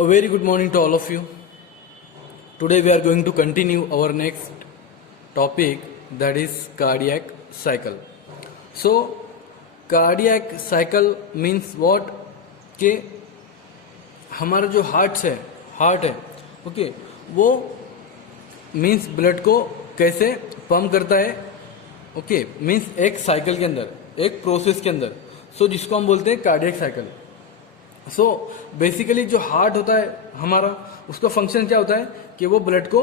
A very good morning to all of you. Today we are going to continue our next topic, that is cardiac cycle. So cardiac cycle means what? कि हमारा जो heart है okay, वो means blood को कैसे pump करता है, okay, means एक साइकिल के अंदर, एक प्रोसेस के अंदर. सो जिसको हम बोलते हैं कार्डियक साइकिल. सो बेसिकली जो हार्ट होता है हमारा, उसका फंक्शन क्या होता है कि वो ब्लड को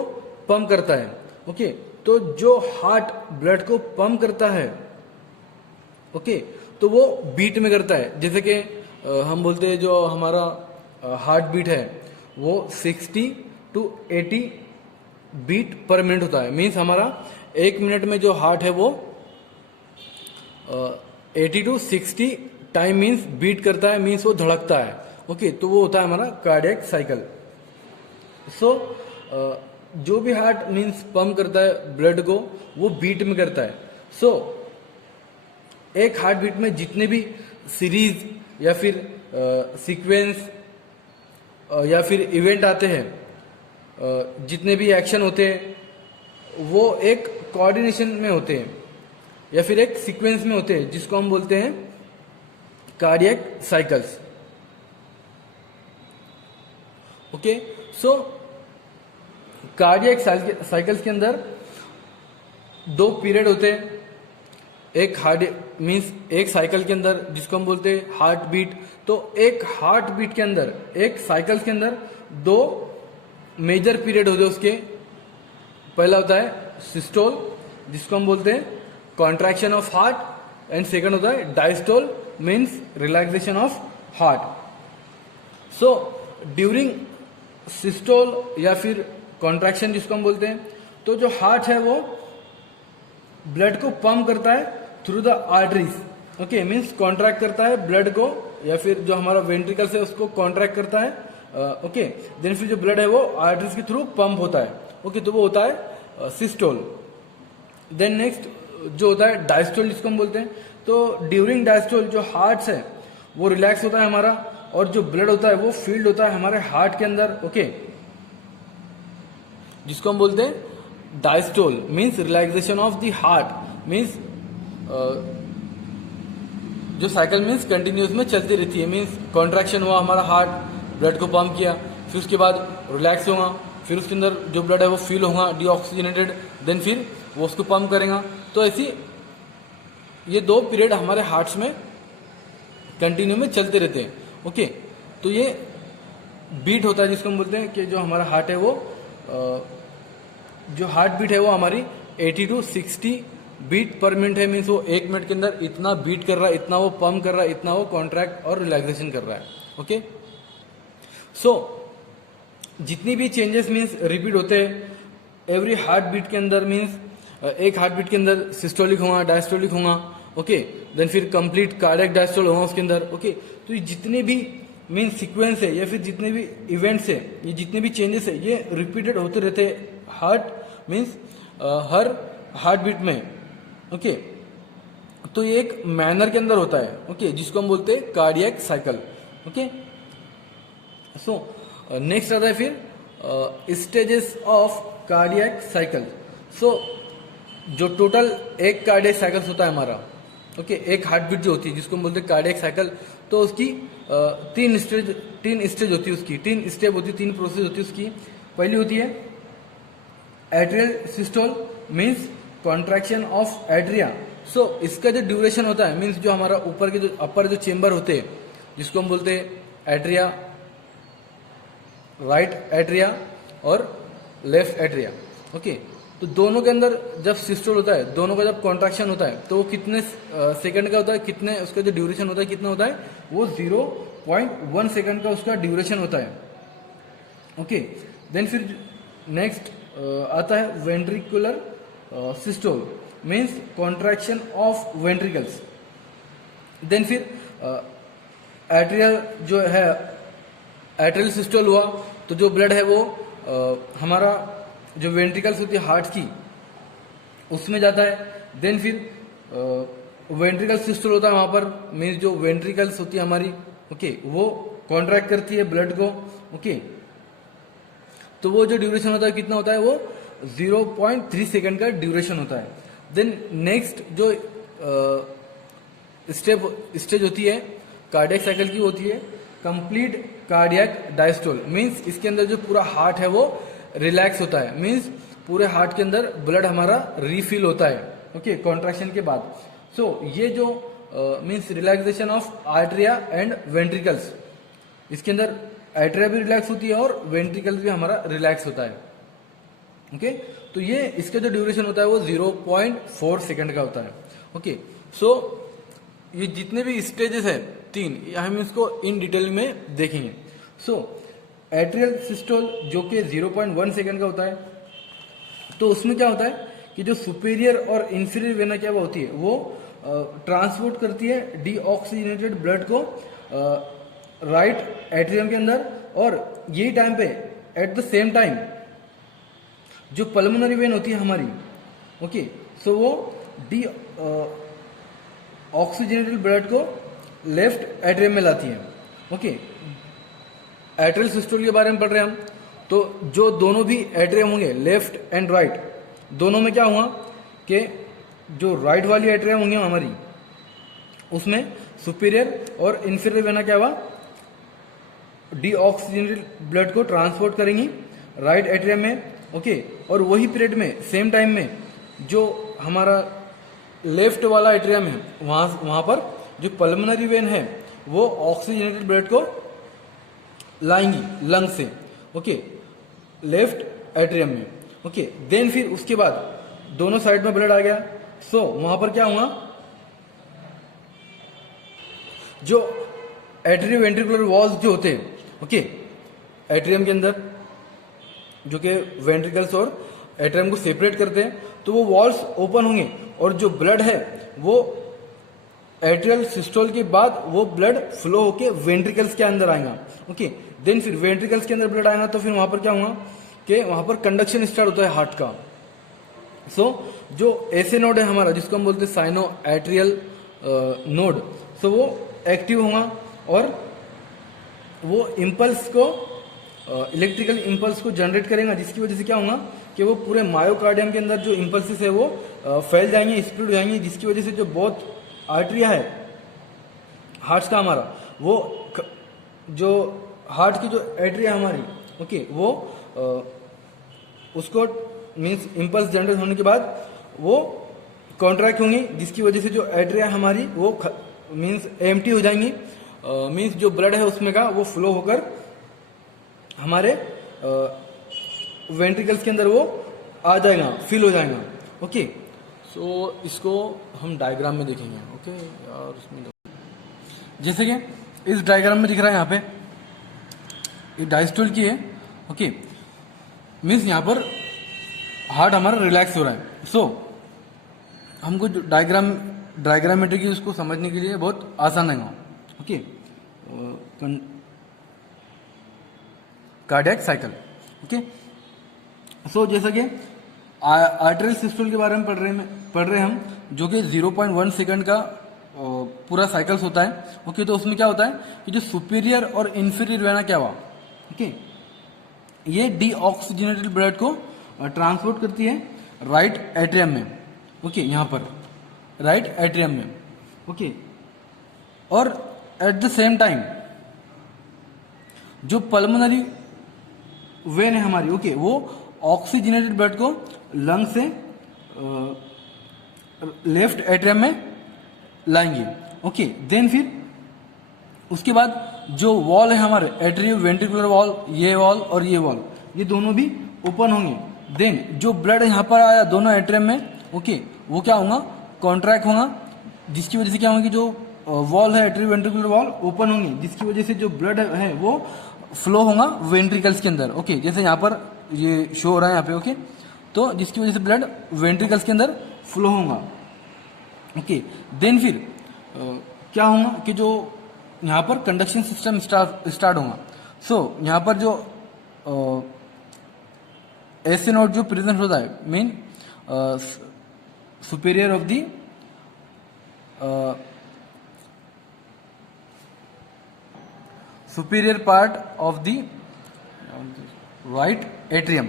पंप करता है. ओके, तो जो हार्ट ब्लड को पंप करता है, ओके, तो वो बीट में करता है. जैसे कि हम बोलते हैं जो हमारा हार्ट बीट है वो 60 to 80 बीट पर मिनट होता है. मीन्स हमारा एक मिनट में जो हार्ट है वो 80 to 60 टाइम मीन्स बीट करता है, मीन्स वो धड़कता है. ओके, तो वो होता है हमारा कार्डियक साइकिल. सो जो भी हार्ट मीन्स पंप करता है ब्लड को, वो बीट में करता है. सो एक हार्ट बीट में जितने भी सीरीज या फिर सीक्वेंस या फिर इवेंट आते हैं, जितने भी एक्शन होते हैं, वो एक कोऑर्डिनेशन में होते हैं या फिर एक सीक्वेंस में होते हैं, जिसको हम बोलते हैं कार्डियक साइकिल्स. ओके, सो कार्डियक साइकिल्स के अंदर दो पीरियड होते हैं. एक हार्ट मीन्स एक साइकिल के अंदर जिसको हम बोलते हैं हार्ट बीट. तो एक हार्ट बीट के अंदर, एक साइकिल के अंदर दो मेजर पीरियड होते हैं उसके. पहला होता है सिस्टोल, जिसको हम बोलते हैं contraction of heart, and second होता है diastole, means relaxation of heart. So during systole या फिर कॉन्ट्रैक्शन जिसको हम बोलते हैं, तो जो हार्ट है वो ब्लड को पंप करता है through the arteries. Okay, means contract करता है ब्लड को, या फिर जो हमारा वेंट्रिकल्स है उसको कॉन्ट्रैक्ट करता है. ओके, देन फिर जो ब्लड है वो आर्टरीज के थ्रू पंप होता है. ओके, तो वो होता है सिस्टोल. देन नेक्स्ट जो होता है डायस्टोल, जिसको हम बोलते हैं. तो ड्यूरिंग डायस्टोल जो हार्ट है वो रिलैक्स होता है हमारा, और जो ब्लड होता है वो फील्ड होता है हमारे हार्ट के अंदर. ओके, जिसको हम बोलते हैं diastole, means relaxation of the heart. Means जो साइकिल मीन्स कंटिन्यूस में चलती रहती है. मीन्स कॉन्ट्रैक्शन हुआ हमारा, हार्ट ब्लड को पंप किया, फिर उसके बाद रिलैक्स होगा, फिर उसके अंदर जो ब्लड है वो फील होगा डीऑक्सीजनेटेड, देन फिर वो उसको पंप करेगा. तो ऐसी ये दो पीरियड हमारे हार्ट्स में कंटिन्यू में चलते रहते हैं. ओके, तो ये बीट होता है जिसको हम बोलते हैं कि जो हमारा हार्ट है वो जो हार्ट बीट है वो हमारी 80 to 60 बीट पर मिनट है. मीन्स वो एक मिनट के अंदर इतना बीट कर रहा है, इतना वो पंप कर रहा है, इतना वो कॉन्ट्रैक्ट और रिलैक्सेशन कर रहा है. ओके, सो जितनी भी चेंजेस मीन्स रिपीट होते हैं एवरी हार्ट बीट के अंदर. मीन्स एक हार्ट बीट के अंदर सिस्टोलिक होगा, डायस्टोलिक होगा. ओके, देन फिर कंप्लीट कार्डियक डायस्टोल होगा उसके अंदर. ओके, तो ये जितने भी मीन्स सीक्वेंस है या फिर जितने भी इवेंट्स है, ये जितने भी चेंजेस है, ये रिपीटेड होते रहते हैं हार्ट मीन्स हर हार्ट बीट में. ओके, तो ये एक मैनर के अंदर होता है. ओके, जिसको हम बोलते हैं cardiac cycle. Okay, so next आता है फिर स्टेजेस ऑफ कार्डियक साइकिल. सो जो टोटल एक कार्डियक साइकिल होता है हमारा, ओके, एक हार्ट बीट जो होती है जिसको हम बोलते हैं कार्डियक साइकिल, तो उसकी तीन स्टेज होती है, उसकी तीन स्टेप होती है, तीन प्रोसेस होती है उसकी. पहली होती है atrial systole, means contraction of atria. So इसका जो ड्यूरेशन होता है, मीन्स जो हमारा ऊपर के जो अपर जो चेंबर होते हैं जिसको हम बोलते हैं एट्रिया, राइट एट्रिया और लेफ्ट एट्रिया. ओके, तो दोनों के अंदर जब सिस्टोल होता है, दोनों का जब कॉन्ट्रैक्शन होता है, तो वो कितने सेकंड का होता है, कितने उसका जो ड्यूरेशन होता है कितना होता है, वो 0.1 सेकंड का उसका ड्यूरेशन होता है. ओके, देन फिर नेक्स्ट आता है ventricular systole, means contraction of ventricles. Then फिर एट्रियल जो है, एट्रियल सिस्टोल हुआ तो जो ब्लड है वो हमारा जो वेंट्रिकल्स होती है हार्ट की उसमें जाता है. देन फिर वेंट्रिकल सिस्टोल होता है वहां पर, मीन्स जो वेंट्रिकल्स होती है हमारी, ओके, वो कॉन्ट्रैक्ट करती है ब्लड को, ओके। तो वो जो ड्यूरेशन होता है कितना होता है, वो 0.3 सेकेंड का ड्यूरेशन होता है। देन नेक्स्ट जो स्टेज होती है कार्डियक साइकिल की होती है कंप्लीट कार्डियक डायस्टोल। मींस इसके अंदर जो पूरा हार्ट है वो रिलैक्स होता है, मींस पूरे हार्ट के अंदर ब्लड हमारा रिफिल होता है, ओके, कॉन्ट्रैक्शन के बाद। सो ये जो means relaxation of atria and ventricles, इसके अंदर आर्टरिया भी रिलैक्स होती है और वेंट्रिकल्स भी हमारा रिलैक्स होता है, ओके। तो ये इसका जो ड्यूरेशन होता है वो 0.4 सेकंड का होता है, ओके। सो ये जितने भी स्टेजेस है 3, हम इसको इन डिटेल में देखेंगे। सो एट्रियल सिस्टोल जो कि 0.1 सेकंड का होता है, तो उसमें क्या होता है कि जो सुपीरियर और इंफीरियर वेना क्या होती है वो ट्रांसपोर्ट करती है डीऑक्सीजनेटेड ब्लड को राइट एट्रियम के अंदर, और यही टाइम पे एट द सेम टाइम जो पल्मोनरी वेन होती है हमारी, ओके, सो वो डी ऑक्सीजनेटेड ब्लड को लेफ्ट एट्रियम में लाती है, ओके। एट्रियल सिस्टोल के बारे में पढ़ रहे हैं हम, तो जो दोनों भी एट्रियम होंगे लेफ्ट एंड राइट, दोनों में क्या हुआ कि जो राइट वाली एट्रियम होंगी हमारी उसमें सुपीरियर और इंफीरियर वेना क्या हुआ, डीऑक्सीजनेटेड ब्लड को ट्रांसपोर्ट करेंगी राइट एट्रियम में, ओके। और वही पीरियड में सेम टाइम में जो हमारा लेफ्ट वाला एट्रियम है वहां पर जो पल्मोनरी वेन है वो ऑक्सीजनेटेड ब्लड को लाएंगी लंग से, ओके, लेफ्ट एट्रियम में, ओके। देन फिर उसके बाद दोनों साइड में ब्लड आ गया। सो वहां पर क्या हुआ, जो एट्रियो वेंट्रिकुलर वॉल्स जो होते हैं, ओके, एट्रियम के अंदर जो कि वेंट्रिकल्स और एट्रियम को सेपरेट करते हैं, तो वो वॉल्स ओपन होंगे और जो ब्लड है वो एट्रियल सिस्टोल के बाद वो ब्लड फ्लो होके वेंट्रिकल्स के अंदर आएगा, ओके। देन फिर वेंट्रिकल्स के अंदर ब्लड आएगा तो फिर वहां पर क्या हुआ कि वहां पर कंडक्शन स्टार्ट होता है हार्ट का। सो जो ऐसे नोड है हमारा जिसको हम बोलते हैं साइनो एट्रियल नोड, सो वो एक्टिव होगा और वो इम्पल्स को इलेक्ट्रिकल इम्पल्स को जनरेट करेगा, जिसकी वजह से क्या होगा कि वो पूरे मायोकार्डियम के अंदर जो इम्पल्सेस है वो फैल जाएंगे, स्प्रेड हो जाएंगे, जिसकी वजह से जो बहुत आर्टरिया है हार्ट का हमारा, वो जो हार्ट की जो एट्रिया हमारी, ओके, वो उसको मीन्स इम्पल्स जनरेट होने के बाद वो कॉन्ट्रैक्ट होंगी, जिसकी वजह से जो एट्रिया हमारी वो मीन्स एम्प्टी हो जाएंगी, मीन्स जो ब्लड है उसमें का वो फ्लो होकर हमारे वेंट्रिकल्स के अंदर वो आ जाएगा, फिल हो जाएगा, ओके। सो इसको हम डायग्राम में देखेंगे, ओके यार। इसमें जैसे कि इस डायग्राम में दिख रहा है यहाँ पे ये डायस्टोल की है, ओके, मीन्स यहाँ पर हार्ट हमारा रिलैक्स हो रहा है। सो हमको जो डायग्रामेट्री की उसको समझने के लिए बहुत आसान है, okay. Cardiac cycle, okay. So जैसा कि आर्टरियल सिस्टोल के बारे में पढ़ रहे हैं हम, जो कि 0.1 सेकंड का पूरा साइकिल्स होता है, ओके। तो उसमें क्या होता है कि जो सुपीरियर और इंफीरियर वेना क्या हुआ, ओके, ये डीऑक्सीजनेटेड ब्लड को ट्रांसपोर्ट करती है राइट एट्रियम में, ओके, यहाँ पर राइट एट्रियम में, ओके। और एट द सेम टाइम जो पल्मोनरी वेन है हमारी, ओके, वो ऑक्सीजनेटेड ब्लड को लंग से लेफ्ट एट्रियम में लाएंगे, ओके। देन फिर उसके बाद जो वॉल है हमारे एट्रियो वेंट्रिकुलर वॉल, ये वॉल और ये वॉल, ये दोनों भी ओपन होंगे। देन जो ब्लड यहाँ पर आया दोनों एट्रियम में, ओके, वो क्या होगा, कॉन्ट्रैक्ट होगा, जिसकी वजह से क्या होगा कि जो वॉल है एट्रियो वेंट्रिकुलर वॉल ओपन होंगी, जिसकी वजह से जो ब्लड है वो फ्लो होगा वेंट्रिकल्स के अंदर, ओके। जैसे यहाँ पर ये शो हो रहा है यहाँ पे, ओके, तो जिसकी वजह से ब्लड वेंट्रिकल्स के अंदर फ्लो होगा, ओके। देन फिर क्या होगा कि जो यहाँ पर कंडक्शन सिस्टम स्टार्ट होगा। सो यहाँ पर जो ऐसे नोड जो प्रेजेंट होता है mean superior of the superior part of the right atrium,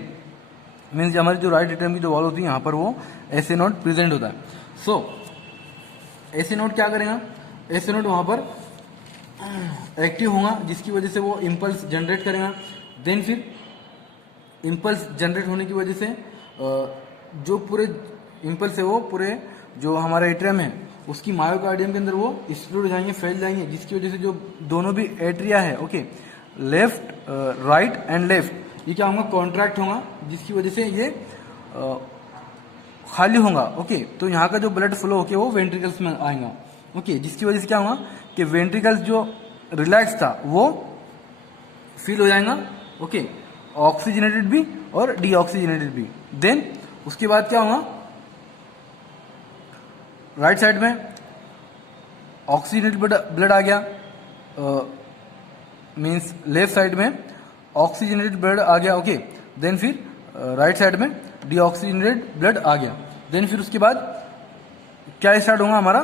means हमारी जो राइट एट्रियम की जो वॉल होती है यहाँ पर वो ऐसे नोड प्रेजेंट होता है। सो ऐसे नोड क्या करेगा, ऐसे नोड वहाँ पर एक्टिव होगा जिसकी वजह से वो इम्पल्स जनरेट करेगा। देन फिर इम्पल्स जनरेट होने की वजह से जो पूरे इम्पल्स है वो पूरे जो हमारा एट्रियम है उसकी मायोकार्डियम के अंदर वो एक्सप्लोड हो जाएंगे, फैल जाएंगे, जिसकी वजह से जो दोनों भी एट्रिया है okay left right and left ये क्या होगा कॉन्ट्रैक्ट होगा, जिसकी वजह से ये खाली होगा ओके। तो यहाँ का जो ब्लड फ्लो होके वो वेंट्रिकल्स में आएगा ओके, जिसकी वजह से क्या होगा कि वेंट्रिकल्स जो रिलैक्स था वो फील हो जाएगा ओके, ऑक्सीजनेटेड भी और डीऑक्सीजनेटेड भी। देन उसके बाद क्या होगा, राइट साइड में ऑक्सीजनेटेड ब्लड आ गया, मींस लेफ्ट साइड में ऑक्सीजनेटेड ब्लड आ गया ओके। देन फिर राइट साइड में डीऑक्सीजनेटेड ब्लड आ गया। देन फिर उसके बाद क्या स्टार्ट होगा हमारा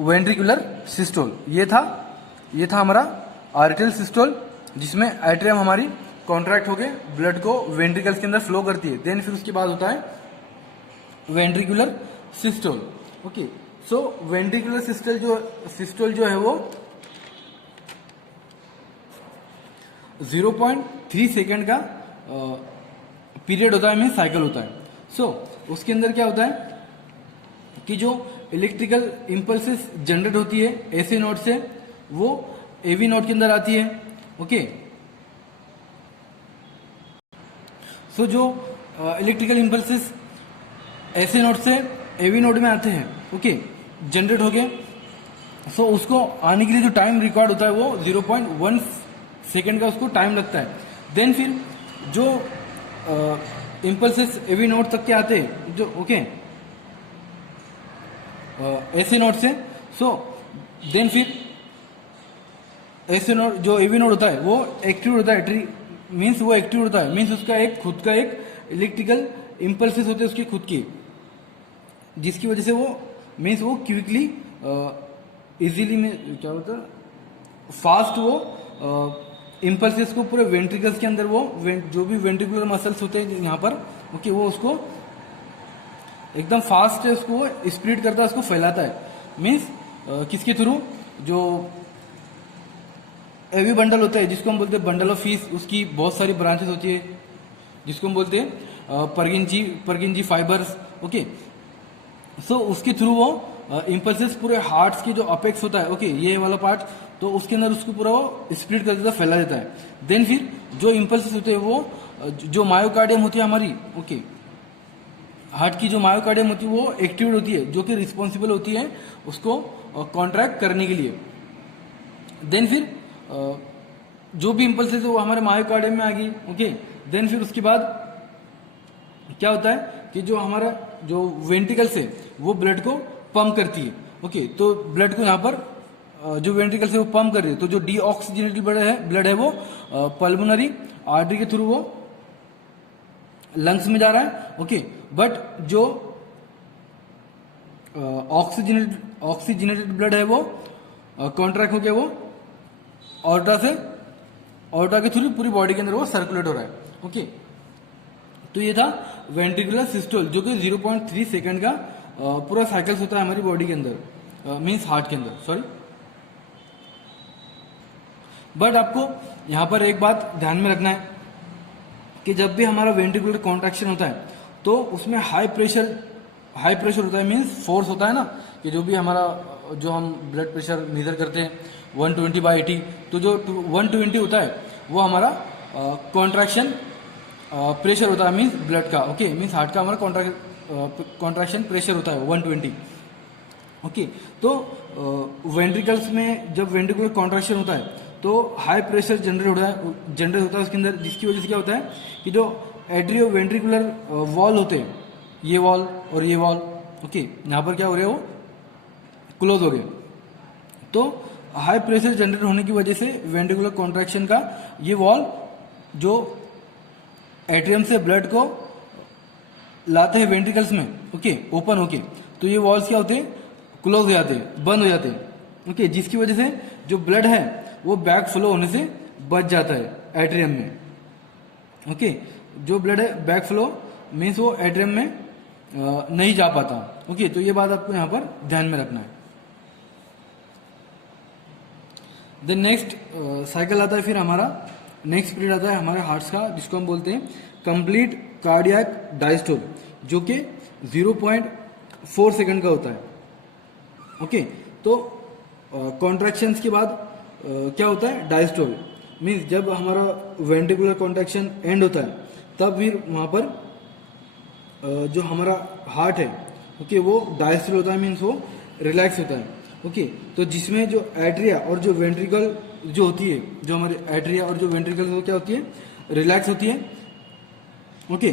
वेंट्रिकुलर सिस्टोल। ये था हमारा आर्टेरियल सिस्टोल, जिसमें एट्रियम हमारी कॉन्ट्रैक्ट होके ब्लड को वेंट्रिकल्स के अंदर फ्लो करती है। देन फिर उसके बाद होता है वेंट्रिकुलर सिस्टोल ओके। सो वेंट्रिकुलर सिस्टोल जो है वो 0.3 सेकेंड का पीरियड होता है, मीन साइकिल होता है। सो उसके अंदर क्या होता है कि जो इलेक्ट्रिकल इम्पल्सेस जनरेट होती है ऐसे नोड से वो एवी नोड के अंदर आती है ओके। सो जो इलेक्ट्रिकल इम्पल्सेस ऐसे नोड से एवी नोड में आते हैं ओके जनरेट हो गए। सो उसको आने के लिए जो टाइम रिक्वायर्ड होता है वो 0.1 सेकेंड का उसको टाइम लगता है। देन फिर जो इम्पल्सेस एवी नोड तक के आते हैं जो ओके ऐसे नोड से। सो देन फिर ऐसे नोड जो एवी नोड होता है वो एक्टिव होता है, मीन्स वो एक्टिव होता है, मीन्स उसका एक खुद का एक इलेक्ट्रिकल इम्पल्सेस होते हैं उसके खुद की, जिसकी वजह से वो मीन्स वो क्विकली इजीली में क्या होता है फास्ट वो इम्पल्सेस को पूरे वेंट्रिकल्स के अंदर वो जो भी वेंट्रिकुलर मसल्स होते हैं यहाँ पर ओके वो उसको एकदम फास्ट उसको स्प्रेड करता है, उसको फैलाता है। मीन्स किसके थ्रू जो एवी बंडल होता है जिसको हम बोलते हैं बंडल ऑफ फीस, उसकी बहुत सारी ब्रांचेस होती है जिसको हम बोलते हैं परगिंजी फाइबर्स ओके। सो उसके थ्रू वो इम्पल्सेस पूरे हार्ट्स की जो अपेक्स होता है ओके ये वाला पार्ट, तो उसके अंदर उसको पूरा वो स्प्रेड कर देता है, फैला देता है। देन फिर जो इम्पल्सेस होते हैं वो जो मायोकार्डियम होती है हमारी ओके हार्ट की जो मायोकार्डियम होती है वो एक्टिवेट होती है, जो कि रिस्पॉन्सिबल होती है उसको कॉन्ट्रैक्ट करने के लिए। देन फिर जो भी इम्पल्सेस है वो हमारे मायोकार्डियम में आ गई ओके। देन फिर उसके बाद क्या होता है कि जो हमारा जो वेंट्रिकल्स है वो ब्लड को पंप करती है ओके। तो ब्लड को यहाँ पर जो वेंट्रिकल्स है वो पंप कर रही है, तो जो डीऑक्सीजनेटेड ब्लड है वो पल्मोनरी आर्टरी के थ्रू वो लंग्स में जा रहा है ओके। बट जो ऑक्सीजनेटेड ब्लड है वो कॉन्ट्रैक्ट हो गया वो ऑर्टा के थ्रू पूरी बॉडी के अंदर वो सर्कुलेट हो रहा है ओके। तो ये था वेंट्रिकुलर सिस्टोल जो कि 0.3 सेकेंड का पूरा साइकिल्स होता है हमारी बॉडी के अंदर, मींस हार्ट के अंदर सॉरी। बट आपको यहाँ पर एक बात ध्यान में रखना है कि जब भी हमारा वेंट्रिकुलर कॉन्ट्रैक्शन होता है तो उसमें हाई प्रेशर होता है, मींस फोर्स होता है ना कि जो भी हमारा जो हम ब्लड प्रेशर मेजर करते हैं 120/80, तो जो 120 होता है वो हमारा कॉन्ट्रैक्शन प्रेशर होता है, मींस ब्लड का ओके, मींस हार्ट का हमारा कॉन्ट्रैक्शन प्रेशर होता है 120 ओके। तो वेंट्रिकल्स में जब वेंट्रिकुलर कॉन्ट्रैक्शन होता है तो हाई प्रेशर जनरेट होता है उसके अंदर, जिसकी वजह से क्या होता है कि जो एट्रियो वेंट्रिकुलर वॉल होते हैं ये वॉल और ये वॉल ओके यहाँ पर क्या हो रहे हो क्लोज हो गए। तो हाई प्रेशर जनरेट होने की वजह से वेंट्रिकुलर कॉन्ट्रैक्शन का ये वॉल जो एट्रियम से ब्लड को लाते हैं वेंट्रिकल्स में ओके ओपन होके, तो ये वॉल्स क्या होते हैं क्लोज हो जाते हैं, बंद हो जाते हैं ओके, जिसकी वजह से जो ब्लड है वो बैक फ्लो होने से बच जाता है एट्रियम में। ओके, जो ब्लड है बैक फ्लो मीन्स वो एट्रियम में नहीं जा पाता। ओके, तो ये बात आपको यहां पर ध्यान में रखना है। देन नेक्स्ट साइकिल आता है फिर हमारा, नेक्स्ट पीरियड आता है हमारे हार्ट्स का, जिसको हम बोलते हैं कंप्लीट कार्डियक डायस्टोल, जो कि 0.4 सेकंड का होता है। ओके, तो कॉन्ट्रैक्शंस के बाद क्या होता है, डायस्टोल मीन्स जब हमारा वेंट्रिकुलर कॉन्ट्रैक्शन एंड होता है तब फिर वहां पर जो हमारा हार्ट है ओके वो डायस्टोल होता है, मीन्स वो रिलैक्स होता है। ओके, तो जिसमें जो एट्रिया और जो वेंट्रिकल जो होती है, जो हमारे एट्रिया और जो वेंट्रिकल वो क्या होती है, रिलैक्स होती है। ओके,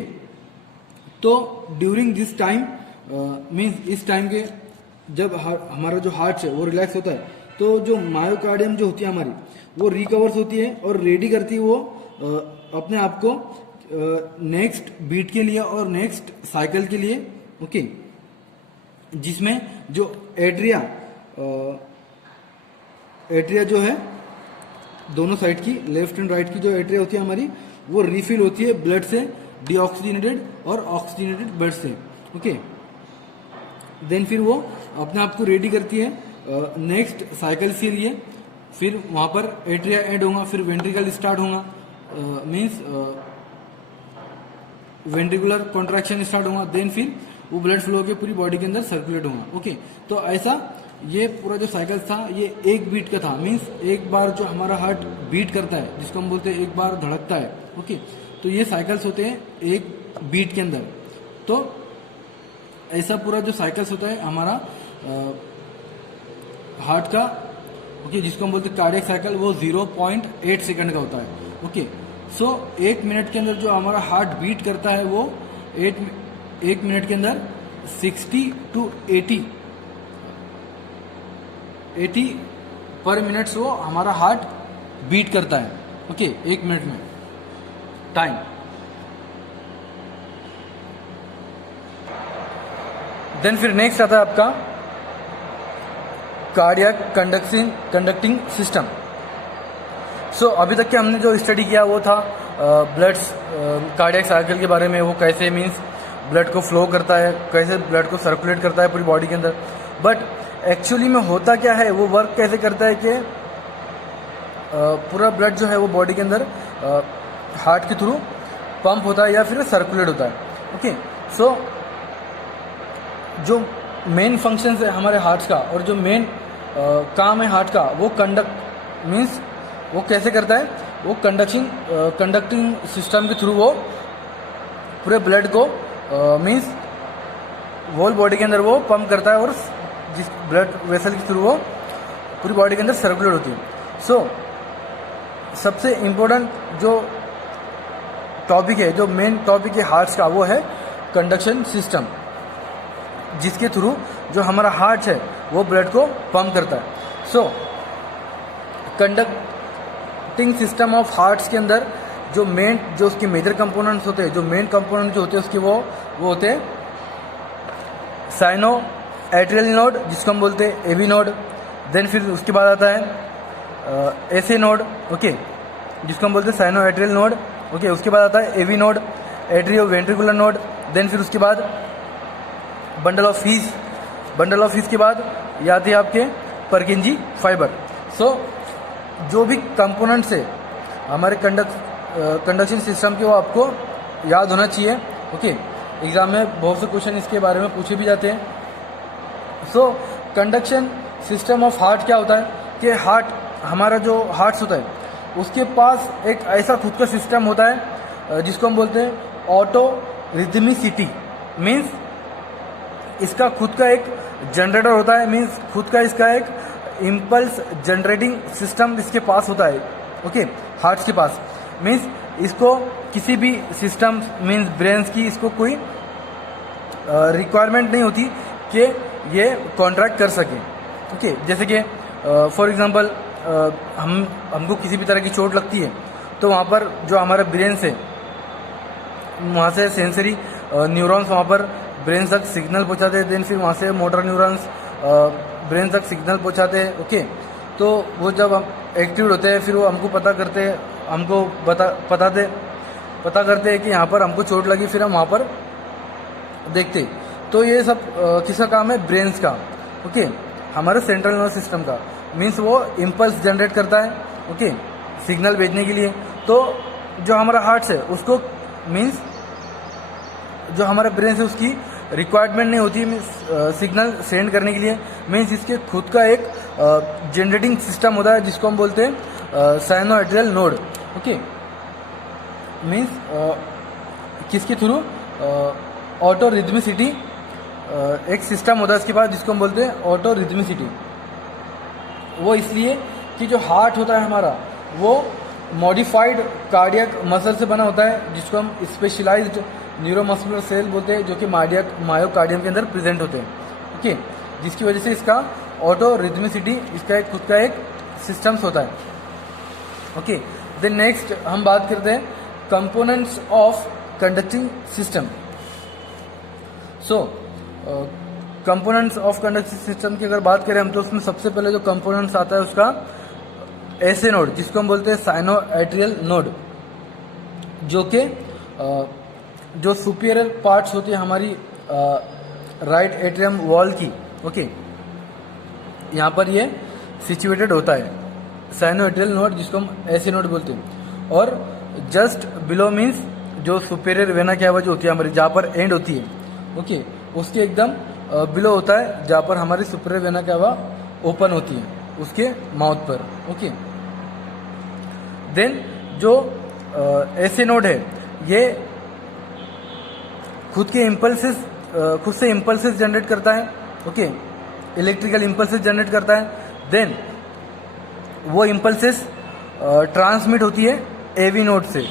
तो ड्यूरिंग दिस टाइम मीन्स इस टाइम के जब हमारा जो हार्ट है वो रिलैक्स होता है तो जो मायोकार्डियम जो होती है हमारी वो रिकवर्स होती है और रेडी करती है वो अपने आप को नेक्स्ट बीट के लिए और नेक्स्ट साइकिल के लिए। ओके, जिसमें जो एट्रिया जो है दोनों साइड की, लेफ्ट एंड राइट की जो एट्रिया होती है हमारी वो रिफिल होती है ब्लड से, डीऑक्सीजनेटेड और ऑक्सीजनेटेड ब्लड से। ओके, देन फिर वो अपने आप को रेडी करती है नेक्स्ट साइकिल के लिए। फिर वहां पर एट्रिया एड होगा, फिर वेंट्रिकल स्टार्ट होगा, मीन्स वेंट्रिकुलर कॉन्ट्रैक्शन स्टार्ट होगा, देन फिर वो ब्लड फ्लो के पूरी बॉडी के अंदर सर्कुलेट होगा। ओके, तो ऐसा ये पूरा जो साइकिल था ये एक बीट का था, मीन्स एक बार जो हमारा हार्ट बीट करता है जिसको हम बोलते हैं एक बार धड़कता है। ओके, तो ये साइकिल्स होते हैं एक बीट के अंदर। तो ऐसा पूरा जो साइकिल्स होता है हमारा हार्ट का, ओके, जिसको हम बोलते हैं कार्डियक साइकिल, वो 0.8 सेकंड का होता है। ओके, सो एक मिनट के अंदर जो हमारा हार्ट बीट करता है वो एक मिनट के अंदर 60 to 80 पर मिनट्स वो हमारा हार्ट बीट करता है। ओके, एक मिनट में टाइम। देन फिर नेक्स्ट आता है आपका कार्डियक कंडक्टिंग सिस्टम। सो अभी तक के हमने जो स्टडी किया वो था ब्लड कार्डियक साइकिल के बारे में, वो कैसे मीन्स ब्लड को फ्लो करता है, कैसे ब्लड को सर्कुलेट करता है पूरी बॉडी के अंदर। बट एक्चुअली में होता क्या है, वो वर्क कैसे करता है कि पूरा ब्लड जो है वो बॉडी के अंदर हार्ट के थ्रू पंप होता है या फिर सर्कुलेट होता है। ओके, सो जो मेन फंक्शन है हमारे हार्ट का और जो मेन काम है हार्ट का वो कंडक्ट मीन्स वो कैसे करता है, वो कंडक्टिंग सिस्टम के थ्रू वो पूरे ब्लड को मीन्स होल बॉडी के अंदर वो पंप करता है और जिस ब्लड वेसल के थ्रू वो पूरी बॉडी के अंदर सर्कुलेट होती है। सो सबसे इम्पोर्टेंट जो टॉपिक है, जो मेन टॉपिक है हार्ट का, वो है कंडक्शन सिस्टम, जिसके थ्रू जो हमारा हार्ट है वो ब्लड को पंप करता है। सो कंडक्टिंग सिस्टम ऑफ हार्ट्स के अंदर जो उसके मेजर कंपोनेंट्स होते हैं, जो मेन कंपोनेंट जो होते हैं उसके वो होते हैं साइनो एट्रियल नोड, जिसको हम बोलते हैं एवी नोड। देन फिर उसके बाद आता है एसे नोड, ओके, जिसको हम बोलते हैं साइनो एट्रियल नोड। ओके, उसके बाद आता है AV node, atrio ventricular node. Then फिर उसके बाद बंडल ऑफ हीस के बाद ये आते हैं आपके परकिंजी फाइबर। सो जो भी कंपोनेंट्स है हमारे कंडक्शन सिस्टम के वो आपको याद होना चाहिए। ओके, एग्जाम में बहुत से क्वेश्चन इसके बारे में पूछे भी जाते हैं। सो कंडक्शन सिस्टम ऑफ हार्ट क्या होता है कि हमारा जो हार्ट होता है उसके पास एक ऐसा खुद का सिस्टम होता है जिसको हम बोलते हैं ऑटो रिदमिसिटी, मीन्स इसका खुद का एक जनरेटर होता है, मीन्स खुद का इसका एक इम्पल्स जनरेटिंग सिस्टम इसके पास होता है। ओके, हार्ट के पास मीन्स इसको किसी भी सिस्टम मीन्स ब्रेन्स की इसको कोई रिक्वायरमेंट नहीं होती कि ये कॉन्ट्रैक्ट कर सके। ओके, जैसे कि फॉर एग्जांपल हमको किसी भी तरह की चोट लगती है तो वहाँ पर जो हमारा ब्रेन है वहाँ से सेंसरी न्यूरॉन्स वहाँ पर ब्रेन तक सिग्नल पहुँचाते हैं। देन फिर वहाँ से मोटर न्यूरॉन्स ब्रेन तक सिग्नल पहुंचाते हैं। ओके, तो वो जब हम एक्टिव होते हैं फिर वो हमको पता करते हैं, हमको पता करते हैं कि यहाँ पर हमको चोट लगी, फिर हम वहाँ पर देखते। तो ये सब किसका काम है? ब्रेन्स का। ओके, हमारे सेंट्रल नर्वस सिस्टम का। मीन्स वो इम्पल्स जनरेट करता है, ओके, सिग्नल भेजने के लिए। तो जो हमारा हार्ट है उसको मीन्स जो हमारा ब्रेन है उसकी रिक्वायरमेंट नहीं होती मीन्स सिग्नल सेंड करने के लिए। मीन्स इसके खुद का एक जनरेटिंग सिस्टम होता है जिसको हम बोलते हैं साइनोएट्रियल नोड। ओके, मीन्स किसके थ्रू? ऑटो रिदमिसिटी एक सिस्टम होता है इसके पास जिसको हम बोलते हैं ऑटो रिदमिसिटी। वो इसलिए कि जो हार्ट होता है हमारा वो मॉडिफाइड कार्डियक मसल से बना होता है जिसको हम स्पेशलाइज्ड न्यूरोमस्कुलर सेल बोलते हैं, जो कि मायोकार्डियम के अंदर प्रेजेंट होते हैं। ओके, जिसकी वजह से इसका ऑटो रिदमिसिटी इसका एक खुद का एक सिस्टम्स होता है। ओके, देन नेक्स्ट हम बात करते हैं components of conducting system. So components of conducting system की अगर बात करें हम, तो उसमें सबसे पहले जो कंपोनेंट्स आता है उसका एसे नोड, जिसको हम बोलते हैं साइनोएट्रियल नोड, जो कि जो सुपीरियर पार्ट्स होती है हमारी राइट एट्रियम वॉल की। ओके, यहाँ पर ये सिचुएटेड होता है साइनोएट्रियल नोड, जिसको हम एसे नोड बोलते हैं। और जस्ट बिलो मीन्स जो सुपीरियर वेना कैवा जो होती है हमारी, जहाँ पर एंड होती है, ओके, उसके एकदम बिलो होता है जहाँ पर हमारी सुपीरियर वेना कैवा ओपन होती है उसके माउथ पर। ओके, देन जो एसे नोड है ये खुद से इम्पल्सेस जनरेट करता है। ओके, इलेक्ट्रिकल इम्पल्सेस जनरेट करता है। देन वो इम्पल्सेस ट्रांसमिट होती है एवी नोड से,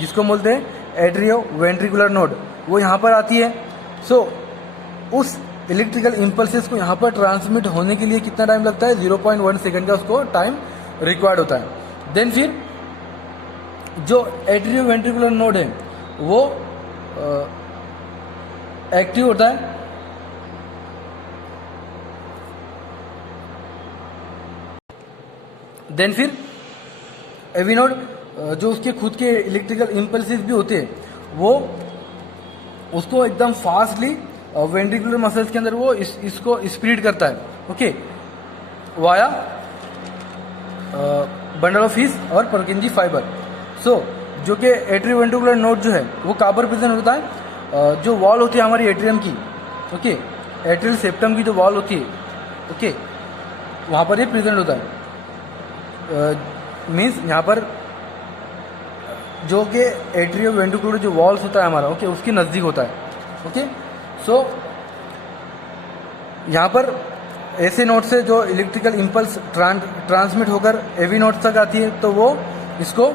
जिसको बोलते हैं एट्रियो वेंट्रिकुलर नोड। वो यहाँ पर आती है। सो उस इलेक्ट्रिकल इम्पल्सेस को यहाँ पर ट्रांसमिट होने के लिए कितना टाइम लगता है? 0.1 सेकेंड का उसको टाइम रिक्वायर्ड होता है। देन फिर जो एट्रियो वेंट्रिकुलर नोड है वो एक्टिव होता है। देन फिर एवी नोड जो उसके खुद के इलेक्ट्रिकल इम्पल्सेस भी होते हैं वो उसको एकदम फास्टली वेंट्रिकुलर मसल्स के अंदर वो इसको स्प्रीड करता है। Okay, via bundle of his और परकिंजी फाइबर। सो जो कि एट्रियो वेंट्रिकुलर नोड जो है वो कहाँ पर प्रेजेंट होता है? जो वॉल होती है हमारी एट्रियम की, ओके, एट्रियल सेप्टम की जो वॉल होती है, ओके, वहाँ पर ये प्रेजेंट होता है। मीन्स यहाँ पर जो कि एट्रियो वेंट्रिकुलर जो वॉल्स होता है हमारा, ओके, उसके नज़दीक होता है। ओके, सो यहाँ पर ऐसे नोड से जो इलेक्ट्रिकल इम्पल्स ट्रांसमिट होकर एवी नोड तक आती है, तो वो इसको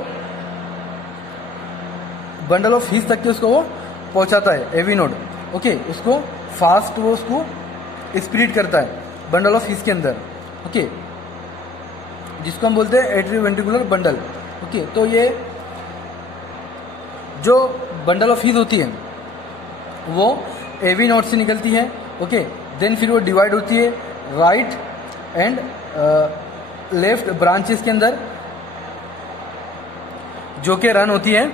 बंडल ऑफ हिस तक के उसको वो पहुंचाता है एवी नोड। ओके, उसको फास्ट वो उसको स्प्रीड करता है बंडल ऑफ हिस के अंदर। ओके, जिसको हम बोलते हैं एट्रियो वेंट्रिकुलर बंडल। ओके, तो ये जो बंडल ऑफ हिस होती है वो एवी नोड से निकलती है। ओके, देन फिर वो डिवाइड होती है राइट एंड लेफ्ट ब्रांचेस के अंदर, जो कि रन होती है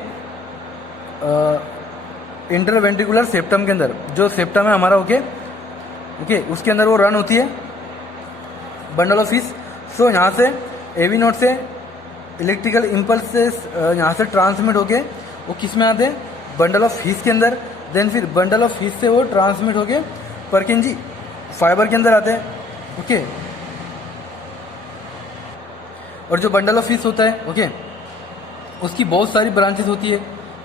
इंटरवेंट्रिकुलर सेप्टम के अंदर। जो सेप्टम है हमारा, ओके, ओके, उसके अंदर वो रन होती है बंडल ऑफ हिस। सो यहाँ से एवी नोड से इलेक्ट्रिकल इम्पल्सेस यहाँ से ट्रांसमिट होके वो किस में आते हैं? बंडल ऑफ हिस के अंदर। देन फिर बंडल ऑफ हिस से वो ट्रांसमिट होके परकिंजी फाइबर के अंदर आते हैं। ओके, और जो बंडल ऑफ हिस होता है, ओके, उसकी बहुत सारी ब्रांचेस होती है।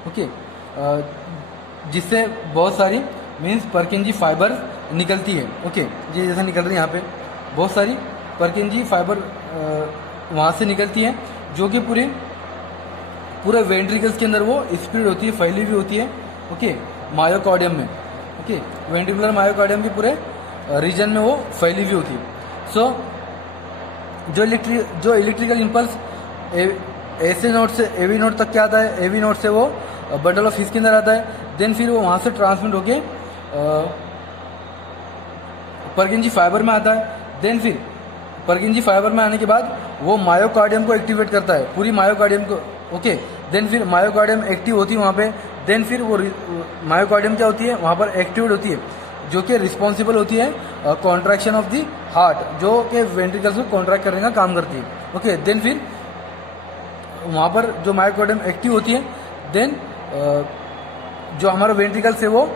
ओके, जिससे बहुत सारी मीन्स परकिंजी फाइबर निकलती है। ओके, ये जैसा निकल रही है यहाँ पे बहुत सारी परकिंजी फाइबर वहाँ से निकलती है, जो कि पूरे वेंट्रिकल्स के अंदर वो स्प्रेड होती है, फैली हुई होती है। ओके, मायोकार्डियम में, ओके, वेंट्रिकुलर मायोकार्डियम के पूरे रीजन में वो फैली हुई होती है। सो जो इलेक्ट्रिकल इम्पल्स ऐसे नोड से एवी नोड तक क्या आता है? एवी नोड से वो बंडल ऑफ हिस के अंदर आता है। देन फिर वो वहाँ से ट्रांसमिट होके परकिंजी फाइबर में आता है। देन फिर पर्किंजी फाइबर में आने के बाद वो मायोकार्डियम को एक्टिवेट करता है, पूरी मायोकार्डियम को, ओके। देन फिर मायोकार्डियम एक्टिव होती है वहाँ पे, देन फिर वो मायोकार्डियम क्या होती है वहाँ पर एक्टिवेट होती है, जो कि रिस्पॉन्सिबल होती है कॉन्ट्रैक्शन ऑफ दी हार्ट, जो कि वेंट्रिकल्स को कॉन्ट्रैक्ट करने का काम करती है, ओके। देन फिर वहाँ पर जो मायोकार्डियम एक्टिव होती है, देन जो हमारा वेंट्रिकल्स है वो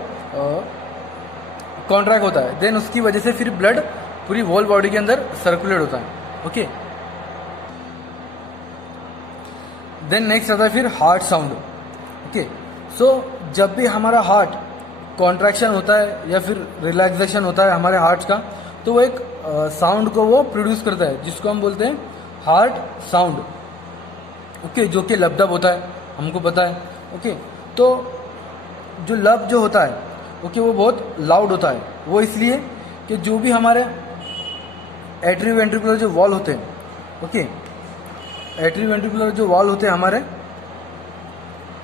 कॉन्ट्रैक्ट होता है, देन उसकी वजह से फिर ब्लड पूरी होल बॉडी के अंदर सर्कुलेट होता है, ओके। देन नेक्स्ट आता है फिर हार्ट साउंड, ओके। सो जब भी हमारा हार्ट कॉन्ट्रैक्शन होता है या फिर रिलैक्सेशन होता है हमारे हार्ट का, तो वो एक साउंड को वो प्रोड्यूस करता है, जिसको हम बोलते हैं हार्ट साउंड, ओके, जो कि लब डब होता है, हमको पता है, ओके। तो जो लब जो होता है, ओके, वो बहुत लाउड होता है, वो इसलिए कि जो भी हमारे एट्रीवेंट्रिकुलर जो वॉल होते हैं, ओके, एट्रीवेंट्रिकुलर जो वॉल होते हैं हमारे,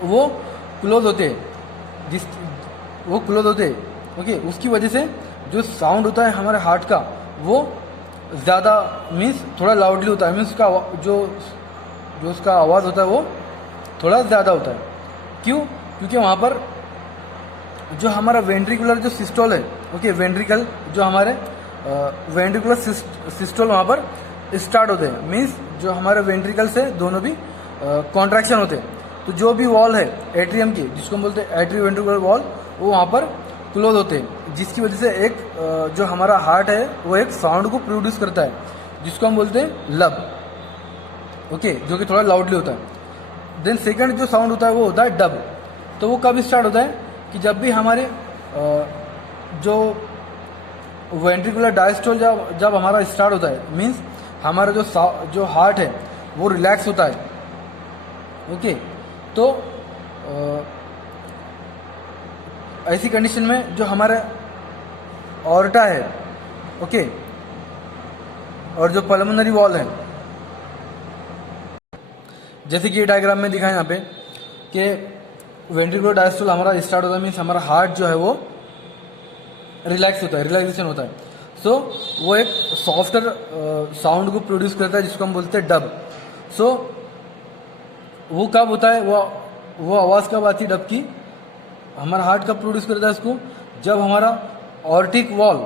वो क्लोज होते हैं, वो क्लोज होते हैं, ओके। उसकी वजह से जो साउंड होता है हमारे हार्ट का वो ज़्यादा मीन्स थोड़ा लाउडली होता है, मीन्स उसका जो उसका आवाज़ होता है वो थोड़ा ज़्यादा होता है। क्यों? क्योंकि वहाँ पर जो हमारा वेंट्रिकुलर जो सिस्टोल है, ओके, वेंट्रिकल जो हमारे वेंट्रिकुलर सिस्टोल वहाँ पर स्टार्ट होते हैं, मीन्स जो हमारे वेंट्रिकल से दोनों भी कॉन्ट्रैक्शन होते हैं। तो जो भी वॉल है एट्रियम की, जिसको हम बोलते हैं एट्री वेंट्रिकुलर वॉल, वो वहाँ पर क्लोज होते हैं, जिसकी वजह से एक जो हमारा हार्ट है वो एक साउंड को प्रोड्यूस करता है, जिसको हम बोलते हैं लब, ओके, जो कि थोड़ा लाउडली होता है। देन सेकंड जो साउंड होता है वो होता है डब। तो वो कब स्टार्ट होता है कि जब भी हमारे जो वेंट्रिकुलर डायस्टोल जब हमारा स्टार्ट होता है, मीन्स हमारा जो हार्ट है वो रिलैक्स होता है, ओके। तो ऐसी कंडीशन में जो हमारा ऑर्टा है, ओके, और जो पल्मोनरी वॉल है, जैसे कि ये डायग्राम में दिखाया यहाँ पे कि वेंट्रिकुलर डायस्टोल हमारा स्टार्ट होता है, मीन्स हमारा हार्ट जो है वो रिलैक्स होता है, रिलैक्सेशन होता है। सो वो एक सॉफ्टर साउंड को प्रोड्यूस करता है, जिसको हम बोलते हैं डब। सो वो कब होता है, वो आवाज़ कब आती है डब की, हमारा हार्ट कब प्रोड्यूस करता है इसको, जब हमारा ऑर्टिक वॉल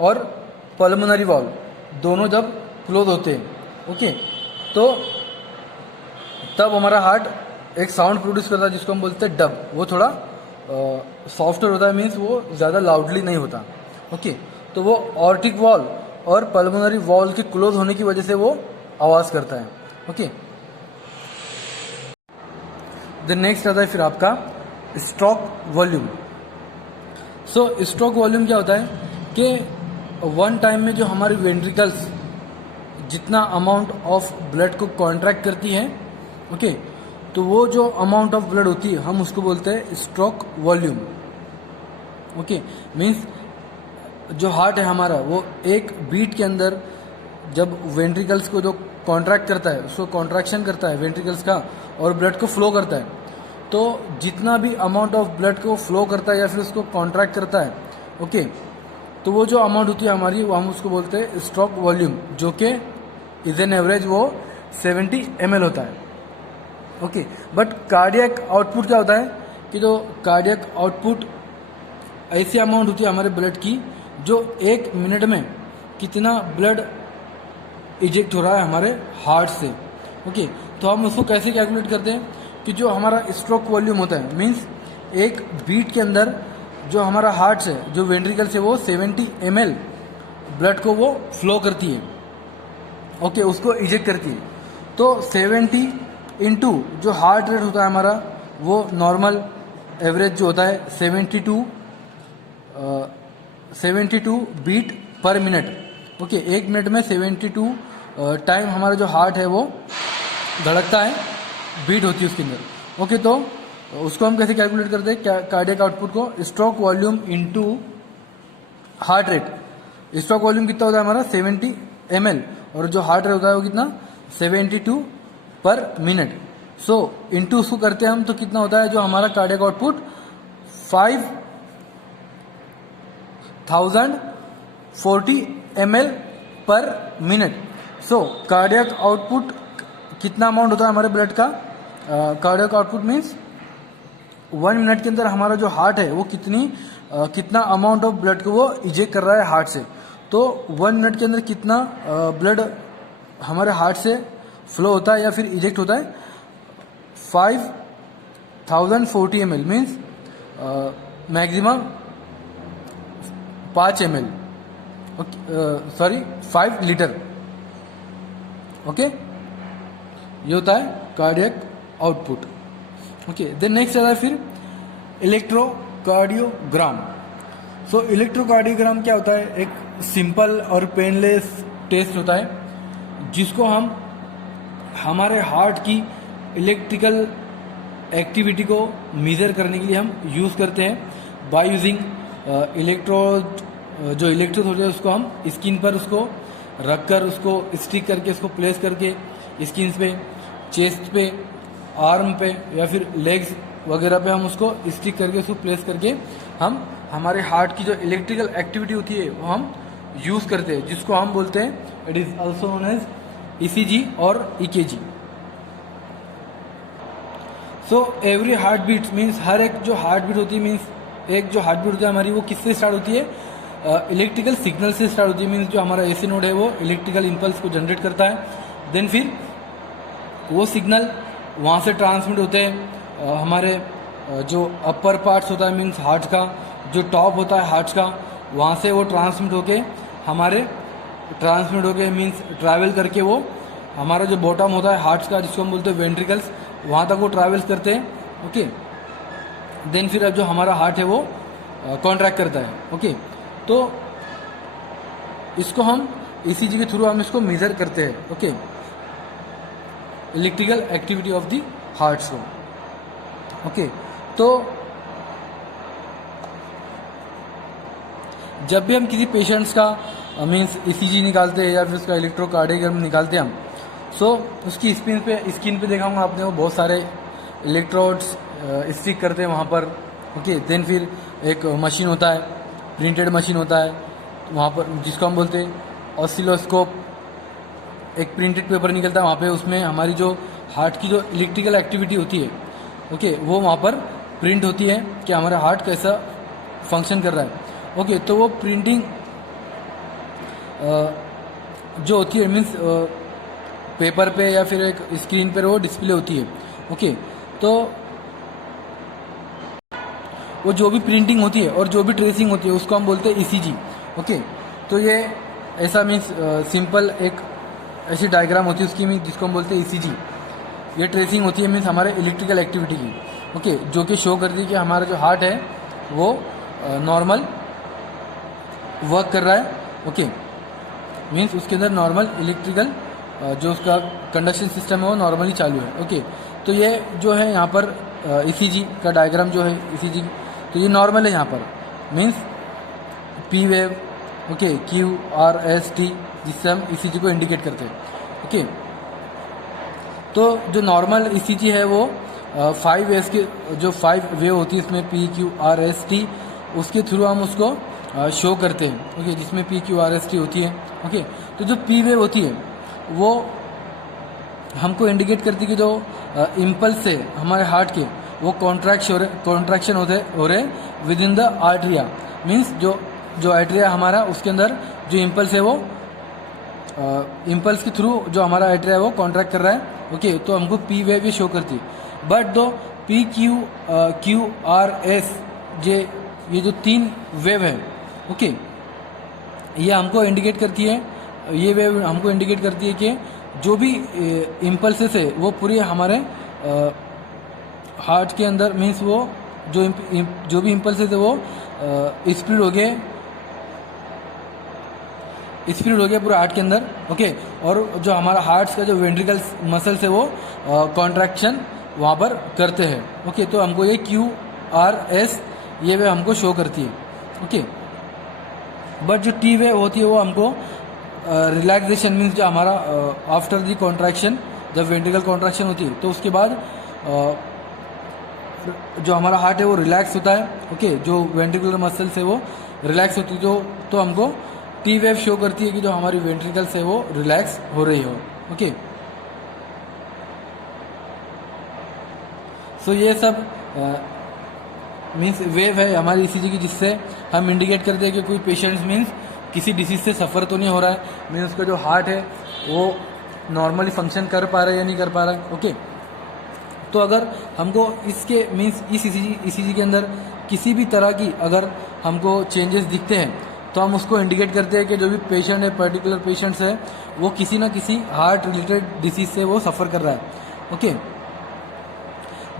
और पल्मोनरी वॉल दोनों जब क्लोज होते हैं, ओके, तो तब हमारा हार्ट एक साउंड प्रोड्यूस करता है, जिसको हम बोलते हैं डब। वो थोड़ा सॉफ्टर होता है, मीन्स वो ज़्यादा लाउडली नहीं होता, ओके। तो वो ऑर्टिक वॉल और पल्मोनरी वॉल के क्लोज होने की वजह से वो आवाज़ करता है, ओके। देन नेक्स्ट आता है फिर आपका स्ट्रोक वॉल्यूम। सो स्ट्रोक वॉल्यूम क्या होता है कि वन टाइम में जो हमारी वेंट्रिकल्स जितना अमाउंट ऑफ ब्लड को कॉन्ट्रैक्ट करती हैं, ओके, तो वो जो अमाउंट ऑफ ब्लड होती है हम उसको बोलते हैं स्ट्रोक वॉल्यूम, ओके। मीन्स जो हार्ट है हमारा वो एक बीट के अंदर जब वेंट्रिकल्स को जो कॉन्ट्रैक्ट करता है, उसको कॉन्ट्रैक्शन करता है वेंट्रिकल्स का और ब्लड को फ्लो करता है, तो जितना भी अमाउंट ऑफ ब्लड को फ्लो करता है या फिर उसको कॉन्ट्रैक्ट करता है, ओके, तो वो जो अमाउंट होती है हमारी वो हम उसको बोलते हैं स्ट्रोक वॉल्यूम, जो कि इज एन एवरेज वो 70 ml होता है, ओके। बट कार्डियक आउटपुट क्या होता है कि जो कार्डियक आउटपुट ऐसी अमाउंट होती है हमारे ब्लड की जो 1 मिनट में कितना ब्लड इजेक्ट हो रहा है हमारे हार्ट से, ओके। तो हम उसको कैसे कैलकुलेट करते हैं कि जो हमारा स्ट्रोक वॉल्यूम होता है, मीन्स एक बीट के अंदर जो हमारा हार्ट से जो वेंट्रिकल से वो 70 ml ब्लड को वो फ्लो करती है, ओके, उसको इजेक्ट करती है। तो 70 इंटू जो हार्ट रेट होता है हमारा वो नॉर्मल एवरेज जो होता है 72 बीट पर मिनट, ओके। 1 मिनट में 72 टाइम हमारा जो हार्ट है वो धड़कता है, बीट होती है उसके अंदर, ओके। तो उसको हम कैसे कैलकुलेट करते हैं कार्डियक आउटपुट को, stroke volume into heart rate. Stroke volume कितना होता है हमारा 70 ml और जो हार्ट रेट होता है वो कितना 72 पर मिनट। सो इनटू उसको करते हैं हम तो कितना होता है जो हमारा cardiac output 5040 ml per minute. So cardiac output कितना अमाउंट होता है हमारे ब्लड का? कार्डियक आउटपुट मीन्स 1 मिनट के अंदर हमारा जो हार्ट है वो कितना अमाउंट ऑफ ब्लड को वो इजेक्ट कर रहा है हार्ट से। तो 1 मिनट के अंदर कितना ब्लड हमारे हार्ट से फ्लो होता है या फिर इजेक्ट होता है? 5040 ml means maximum 5 ml, sorry 5 litre. Okay, ये होता है cardiac output. Okay, then next आता है फिर इलेक्ट्रोकार्डियोग्राम। सो इलेक्ट्रोकार्डियोग्राम क्या होता है? एक सिंपल और पेनलेस टेस्ट होता है जिसको हम हमारे हार्ट की इलेक्ट्रिकल एक्टिविटी को मेजर करने के लिए हम यूज़ करते हैं बाय यूजिंग इलेक्ट्रोड। जो इलेक्ट्रोड होते हैं उसको हम स्किन पर उसको रखकर उसको स्टिक करके उसको प्लेस करके स्किन पे, चेस्ट पे, आर्म पे या फिर लेग्स वगैरह पे हम उसको स्टिक करके उसको प्लेस करके हम हमारे हार्ट की जो इलेक्ट्रिकल एक्टिविटी होती है वो हम यूज़ करते हैं, जिसको हम बोलते हैं it is also known as ECG और EKG। So every heart beat means हर एक जो हार्ट बीट होती है मीन्स एक जो हार्ट बीट होती है हमारी वो किससे स्टार्ट होती है? इलेक्ट्रिकल सिग्नल से स्टार्ट होती है। मीन्स जो हमारा AC नोड है वो इलेक्ट्रिकल इम्पल्स को जनरेट करता है, देन फिर वो सिग्नल वहाँ से ट्रांसमिट होते हैं हमारे जो अपर पार्ट्स होता है मीन्स हार्ट का, जो टॉप होता है हार्ट का, वहाँ से वो ट्रांसमिट होके मीन्स ट्रैवल करके वो हमारा जो बॉटम होता है हार्ट का जिसको हम बोलते हैं वेंट्रिकल्स, वहाँ तक वो ट्रैवल्स करते हैं। ओके, देन फिर अब जो हमारा हार्ट है वो कॉन्ट्रैक्ट करता है। ओके, तो इसको हम ECG के थ्रू हम इसको मेजर करते हैं। Okay, electrical activity of the hearts को। ओके, तो जब भी हम किसी पेशेंट्स का मीन्स ECG निकालते हैं या फिर उसका इलेक्ट्रोकार्डियोग्राम निकालते हैं हम, सो उसकी स्किन पे देखा होगा आपने, वो बहुत सारे इलेक्ट्रोड्स स्टिक करते हैं वहाँ पर। ओके, देन फिर एक मशीन होता है, प्रिंटेड मशीन होता है वहाँ पर जिसको हम बोलते हैं ऑसिलोस्कोप। एक प्रिंटेड पेपर निकलता है वहाँ पे, उसमें हमारी जो हार्ट की जो इलेक्ट्रिकल एक्टिविटी होती है ओके वो वहाँ पर प्रिंट होती है कि हमारा हार्ट कैसा फंक्शन कर रहा है। ओके, तो वो प्रिंटिंग जो होती है मीन्स पेपर पे या फिर एक स्क्रीन पर वो डिस्प्ले होती है। ओके, तो वो जो भी प्रिंटिंग होती है और जो भी ट्रेसिंग होती है उसको हम बोलते हैं ECG। ओके, तो ये ऐसा मीन्स सिंपल एक ऐसी डायग्राम होती है उसकी मीन्स जिसको हम बोलते हैं ECG। ये ट्रेसिंग होती है मीन्स हमारे इलेक्ट्रिकल एक्टिविटी की। ओके, जो कि शो करती है कि हमारा जो हार्ट है वो नॉर्मल वर्क कर रहा है। ओके, मीन्स उसके अंदर नॉर्मल इलेक्ट्रिकल जो उसका कंडक्शन सिस्टम है वो नॉर्मली चालू है। ओके, तो ये जो है यहाँ पर ECG का डायग्राम जो है ECG, तो ये नॉर्मल है यहाँ पर means P wave. Okay, QRST जिससे हम ECG को इंडिकेट करते हैं। ओके, तो जो नॉर्मल ECG है वो 5 वेव्स के जो 5 वेव होती है इसमें PQRST, उसके थ्रू हम उसको शो करते हैं। ओके, जिसमें PQRST होती है। ओके, तो जो P वेव होती है वो हमको इंडिकेट करती है कि जो इम्पल्स है हमारे हार्ट के वो कॉन्ट्रैक्शन हो रहे विद इन द आर्टरिया। मीन्स जो आर्टरिया हमारा उसके अंदर जो इम्पल्स है वो इम्पल्स के थ्रू जो हमारा आर्टरिया है वो कॉन्ट्रैक्ट कर रहा है। ओके, तो हमको P वेव ये शो करती है। बट दो PQRS ये जो 3 वेव है ओके ये हमको इंडिकेट करती है, ये वेव हमको इंडिकेट करती है कि जो भी इम्पल्सेस है वो पूरे हमारे हार्ट के अंदर मीन्स वो जो भी इम्पल्सेस है वो स्प्रेड हो गया पूरा हार्ट के अंदर। ओके, और जो हमारा हार्ट का जो वेंट्रिकल्स मसल्स है वो कॉन्ट्रैक्शन वहाँ पर करते हैं। ओके, तो हमको ये QRS ये वेव हमको शो करती है। ओके, बट जो T वेव होती है वो हमको रिलैक्सेशन मीन्स जो हमारा आफ्टर दी कॉन्ट्रैक्शन जब वेंट्रिकल कॉन्ट्रैक्शन होती है तो उसके बाद जो हमारा हार्ट है वो रिलैक्स होता है। ओके, जो वेंट्रिकुलर मसल्स है वो रिलैक्स होती है तो हमको टी वेव शो करती है कि जो हमारी वेंट्रिकल्स है वो रिलैक्स हो रही हो। ओके, सो ये सब मीन्स वेव है हमारी ईसीजी की, जिससे हम इंडिकेट करते हैं कि कोई पेशेंट्स मीन्स किसी डिसीज से सफ़र तो नहीं हो रहा है, मीन्स उसका जो हार्ट है वो नॉर्मली फंक्शन कर पा रहा है या नहीं कर पा रहा है। ओके, तो अगर हमको इसके मीन्स इस ईसीजी के अंदर किसी भी तरह की अगर हमको चेंजेस दिखते हैं तो हम उसको इंडिकेट करते हैं कि जो भी पेशेंट है, पर्टिकुलर पेशेंट्स है, वो किसी ना किसी हार्ट रिलेटेड डिसीज से वो सफ़र कर रहा है। ओके,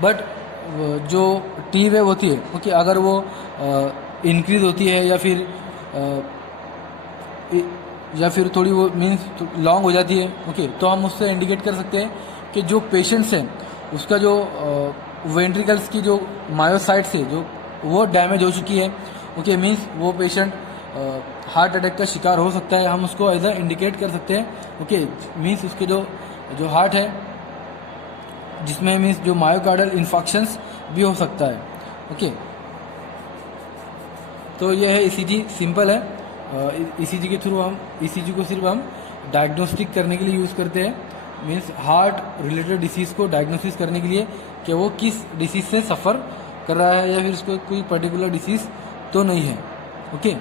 बट जो टी वेव होती है, ओके, अगर वो इंक्रीज होती है या फिर थोड़ी वो मीन्स लॉन्ग हो जाती है, ओके, तो हम उससे इंडिकेट कर सकते हैं कि जो पेशेंट्स हैं उसका जो वेंट्रिकल्स की जो मायोसाइट्स है जो वो डैमेज हो चुकी है। ओके, मीन्स वो पेशेंट हार्ट अटैक का शिकार हो सकता है, हम उसको एज अ इंडिकेट कर सकते हैं। ओके, मीन्स उसके जो हार्ट है जिसमें मीन्स जो मायोकार्डियल इन्फेक्शंस भी हो सकता है। ओके, तो ये है ईसीजी, सिंपल है। ईसीजी के थ्रू हम ईसीजी को सिर्फ हम डायग्नोस्टिक करने के लिए यूज़ करते हैं, मीन्स हार्ट रिलेटेड डिसीज़ को डायग्नोसिस करने के लिए कि वो किस डिसीज़ से सफ़र कर रहा है या फिर उसको कोई पर्टिकुलर डिसीज़ तो नहीं है। ओके।